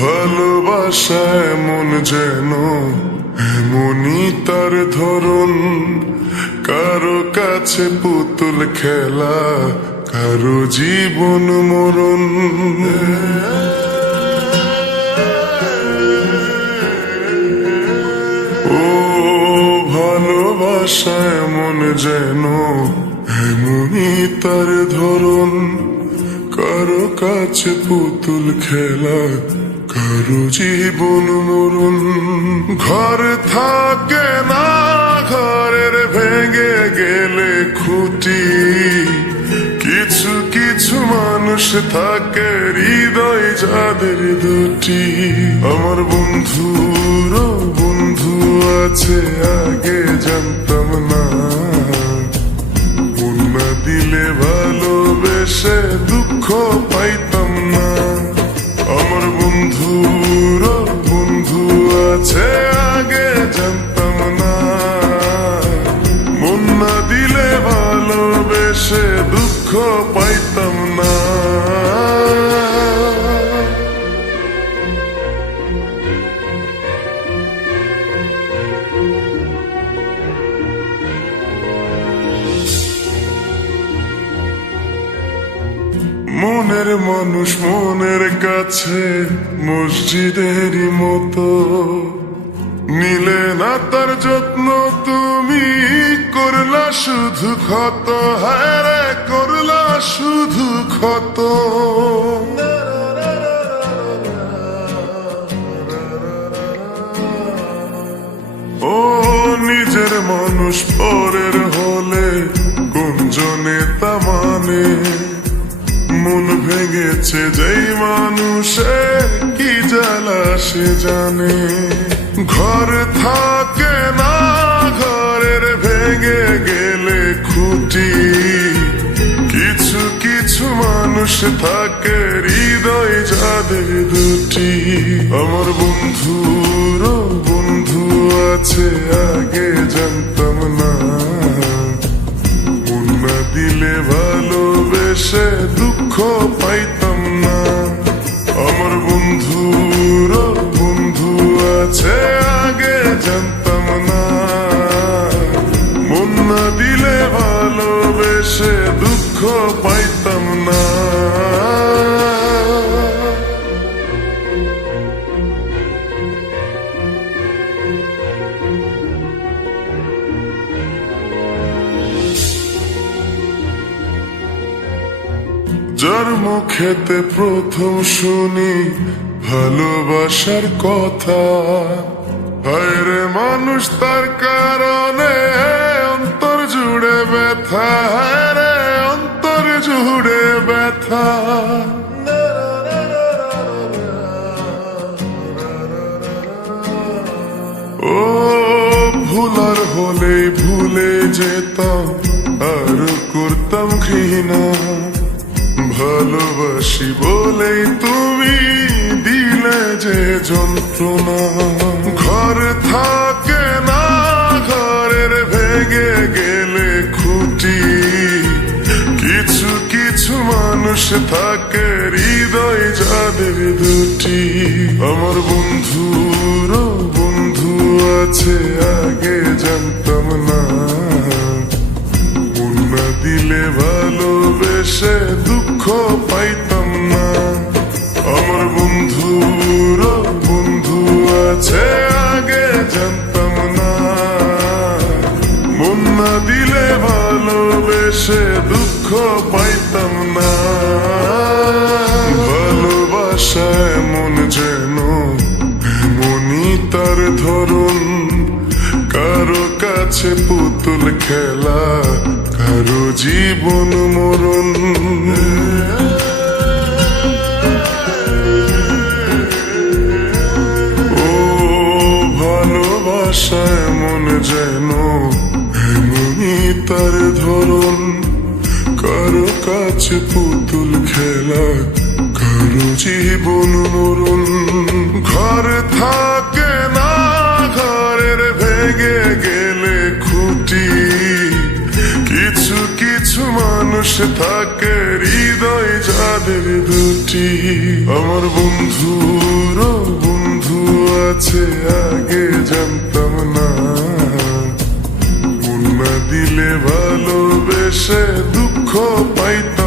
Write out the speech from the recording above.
ভালোবাসা এমন যেন এমনই তার ধরন, কারো কাছে পুতুল খেলা, কারো জীবন মরণ। ও ভালোবাসা এমন যেন এমনই তার ধরন, কারো কাছে পুতুল খেলা, কারো জীবন মরণ। ঘর থাকে না, ঘরের ভেঙে গেলে খুঁটি, কিছু কিছু মানুষ থাকে হৃদয় যাদের দুটি। আমার বন্ধুর বন্ধু আছে আগে জানতাম না, মন না দিলে ভালোবেসে দুঃখ পাইতাম না। আমার বন্ধুর বন্ধু আছে আগে জানতাম না, মন না দিলে ভালোবেসে দুঃখ পাইতাম না। মনের মানুষ মনের কাছে মসজিদেরই মতো, নিলে না তার যত্ন তুমি করলা শুধু ক্ষত। হায় রে করলা শুধু ক্ষত। ও নিজের মানুষ পরের হলে কোন জনে তা মানে, মন ভেঙেছে যেই মানুষের কি জ্বালা সে জানে। ঘর থাকে না, ঘরের ভেঙে গেলে খুঁটি, কিছু কিছু মানুষ থাকে হৃদয় যাদের দুটি। আমার বন্ধুর বন্ধু আছে আগে জানতাম না, মন না দিলে ভালোবেসে দুঃখ পাইতাম না। আমার বন্ধুর বন্ধু আছে আগে জানতাম না, মন না দিলে ভালোবেসে দুঃখ পাইতাম না। যার মুখেতে প্রথম শুনি ভালোবাসার কথা, হায় রে মানুষ তার কারণে অন্তর জুড়ে ব্যথা। হায় রে অন্তর জুড়ে ব্যথা। ও ভুলার হলেই ভুলে যেতাম, আর করতাম ঘৃণা। ভালোবাসি বলেই তুমি দিলে যে যন্ত্রণা। ঘর থাকে না, ঘরের ভেঙে গেলে খুঁটি, কিছু কিছু মানুষ থাকে হৃদয় যাদের দুটি। আমার বন্ধুর বন্ধু আছে আগে জানতাম না, মন না দিলে ভালোবেসে দুঃখ পাইতাম না। আমার বন্ধুর বন্ধু আছে আগে জানতাম না, মন না দিলে ভালোবেসে দুঃখ পাইতাম না। ভালোবাসা এমন যেন এমনই তার ধরন, কারো কাছে পুতুল খেলা, কারো জীবন মরণ। ও ভালোবাসা এমন যেন এমনই তার ধরন, কারো কাছে পুতুল খেলা, কারো জীবন মরণ। ঘর থাকে না, ঘরের ভেঙে গেলে খুঁটি, কিছু কিছু মানুষ থাকে হৃদয় যাদের দুটি। আমার বন্ধুর আছে আগে জানতাম না, মন না দিলে ভালোবেসে দুঃখ পাইতাম